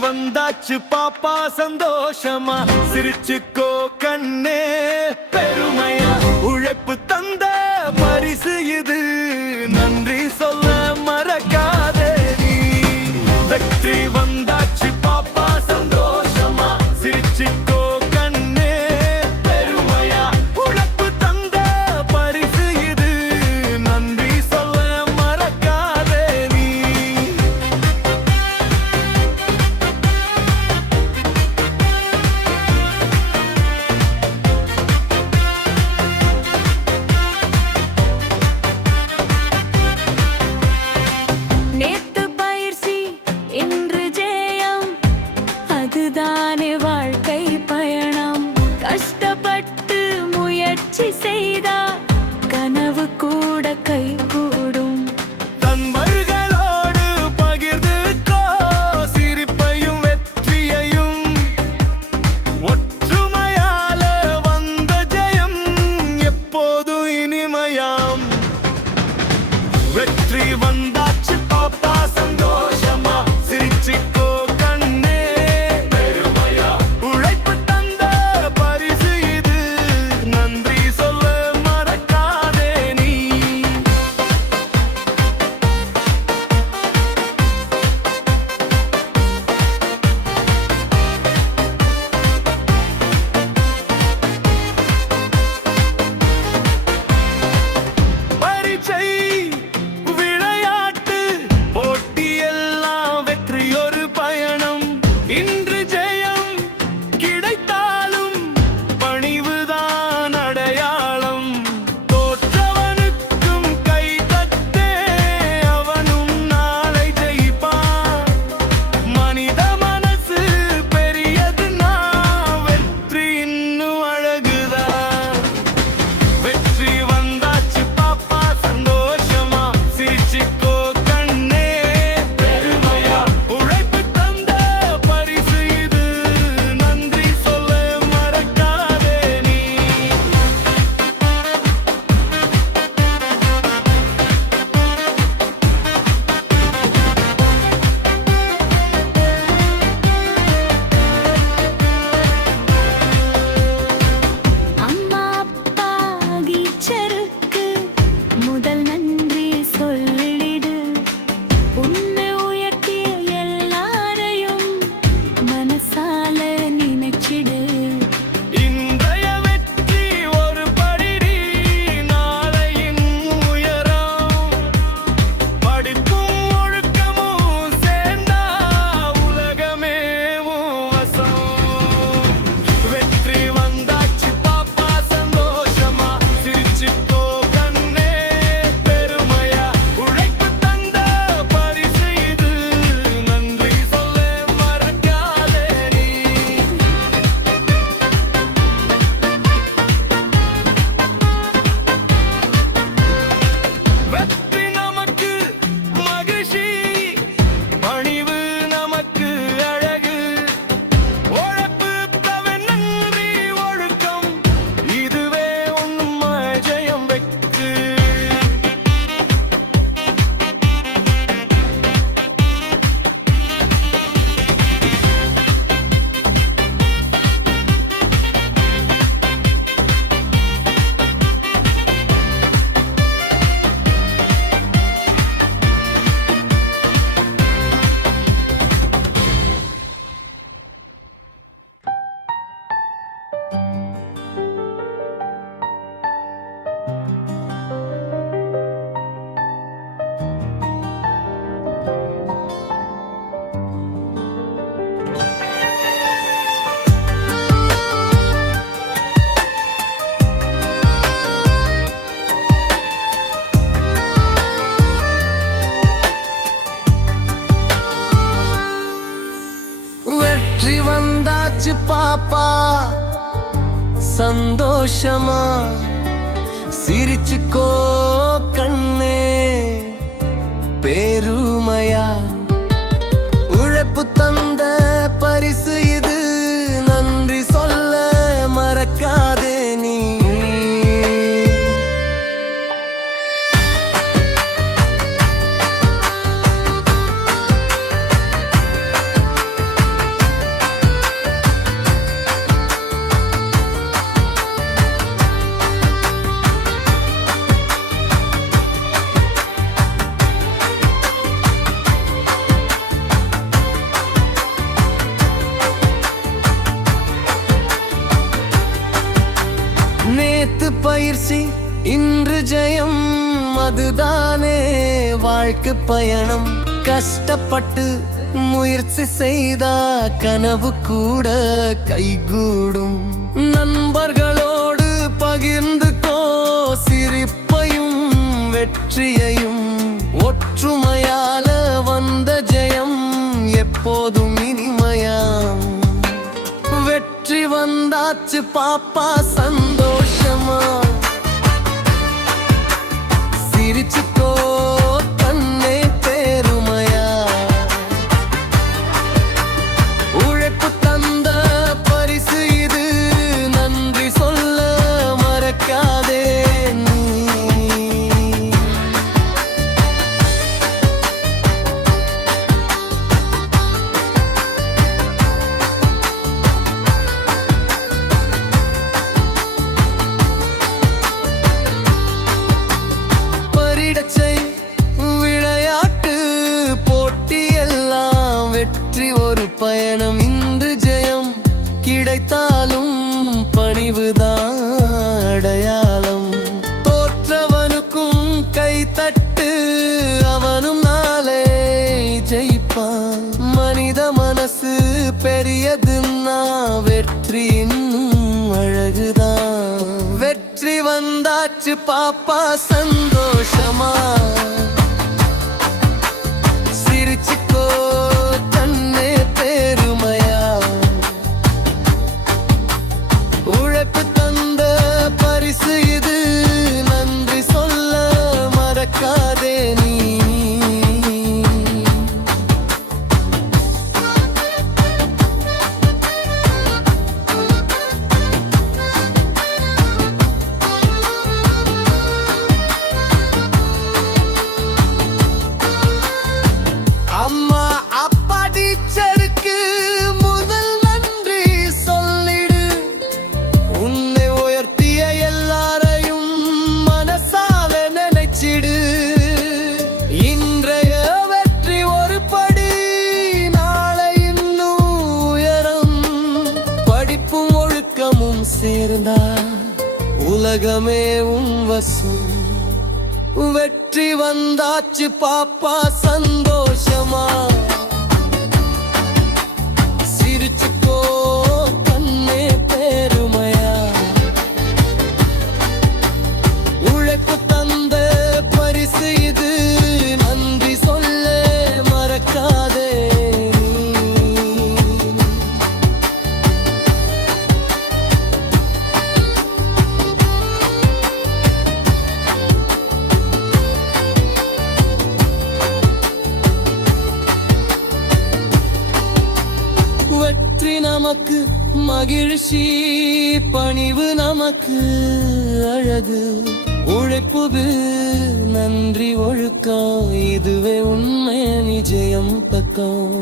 வந்தாச்சு பாப்பா சந்தோஷமா சிரிச்சுக்கோ கண்ணே பெருமையா உழைப்பு தந்த பரிசு இது நன்றி சொல்ல மறக்காதே நீ வெற்றி வந்தாச்சு பாப்பா சந்தோஷமா சிரிச்சுக்கோ கண்ணே பெருமையா உழைப்பு தந்த பரிசு இது நன்றி சொல்ல மறக்காதே நீ நேத்து பயிற்சி இன்று ஜெயம் அதுதானே வாழ்க்கை பயணம் கஷ்டப்பட்டு முயற்சி செய்தா கனவு கூட கைகூடும் நண்பர்களோடு பகிர்ந்துக்கோ சிரிப்பையும் வெற்றியையும் ஒற்றுமையால வந்த ஜெயம் எப்போதும் இனிமையாம் வெற்றி வந்தாச்சு பாப்பா சந்தோஷமா சிரிச்சுக்கோ கண்ணே பெருமையா உழைப்பு தந்த பரிசு இது நன்றி சொல்ல மறக்காதே நீ பரீட்சை விளையாட்டு போட்டியெல்லாம் வெற்றி ஒரு பயணம் இன்று ஜெயம் கிடைத்தாலும் பணிவுதான் அடையாளம் தோற்றவனுக்கும் கை தட்டே அவனும் நாளை ஜெயிப்பான் மனித மனசு பெரியதுன்னா வெற்றி இன்னும் அழகுதான் வெற்றி வந்தாச்சு பாப்பா சந்தோஷமா சிரிச்சுக்கோ கண்ணே பெருமையா உழைப்பு தந்த பரிசு இது நன்றி சொல்ல மறக்காதே நீ அம்மா அப்பா டீச்சருக்கு முதல் நன்றி சொல்லிடு உன்னை உயர்த்திய எல்லாரையும் மனசால நினைச்சிடு இன்றைய வெற்றி ஒரு படிடி நாளையின் உயரம் படிப்பும் ஒழுக்கமும் சேர்ந்தா உலகமே உன் வசம் வெற்றி வந்தாச்சு பாப்பா சந்தோஷமா சிரிச்சுக்கோ கண்ணே பெருமையா உழைப்பு தந்த பரிசு இது நன்றி சொல்ல மறக்காதே நீ வெற்றி நமக்கு மகிழ்ச்சி பணிவு நமக்கு அழகு உழைப்பு தவிர நன்றி ஒழுக்கம் இதுவே உண்மை ஜெயம் வெற்றி வெற்றி வந்தாச்சு பாப்பா சந்தோஷமா சிரிச்சுக்கோ கண்ணே பெருமையா உழைப்பு தந்த பரிசு இது நன்றி சொல்ல மறக்காதே நீ பயிற்சி இன்று ஜெயம், அதுதானே வாழ்க்கை பயணம். கஷ்டப்பட்டு முயற்சி செய்தா கனவு கூட கைகூடும். நண்பர்களோடு பகிர்ந்துக்கோ சிரிப்பையும் வெற்றியையும். ஒற்றுமையால வந்த ஜெயம் எப்போதும் இனிமையாம். வெற்றி வந்தாச்சு பாப்பா சந்தோஷமா, சிரிச்சுக்கோ கண்ணே பெருமையா. உழைப்பு தந்த பரிசு இது, நன்றி சொல்ல மறக்காதே நீ. பரிடச்சை விளையாட்டு போட்டி எல்லாம் வெற்றி ஒரு பயணம். இன்று ஜெயம் கிடைத்தாலும் பணிவுதான் அடையாளம். தோற்றவனுக்கும் கைத்தட்டு, அவனும் நாளை ஜெயிப்பான். மனித மனசு பெரியதுன்னா வெற்றி இன்னும் அழகுதான். வெற்றி வந்தாச்சு பாப்பா சந்தோஷமா, சிரிச்சுக்கோ தன்னே பெருமையா. உழைப்பு தந்த பரிசு இது, நன்றி சொல்ல மறக்காதே நீ. அம்மா அப்பா டீச்சருக்கு முதல் நன்றி சொல்லிடு. உன்னை உயர்த்திய எல்லாரையும் மனசால நினைச்சிடு. இன்றைய வெற்றி ஒரு படி, நாளை இன்னும் உயரம். படிப்பும் ஒழுக்கமும் சேர்ந்தா உலகமே உன் வசம். வெற்றி வந்தாச்சு பாப்பா சந்தோஷமா, சிரிச்சுக்கோ கண்ணே பெருமையா. உழைப்பு தந்த பரிசு இது, நன்றி சொல்ல மறக்காதே நீ. வெற்றி நமக்கு மகிழ்ச்சி, பணிவு நமக்கு அழகு. உழைப்புது நன்றி ஒழுக்கம், இதுவே உண்மை நிஜயம் பக்கம்.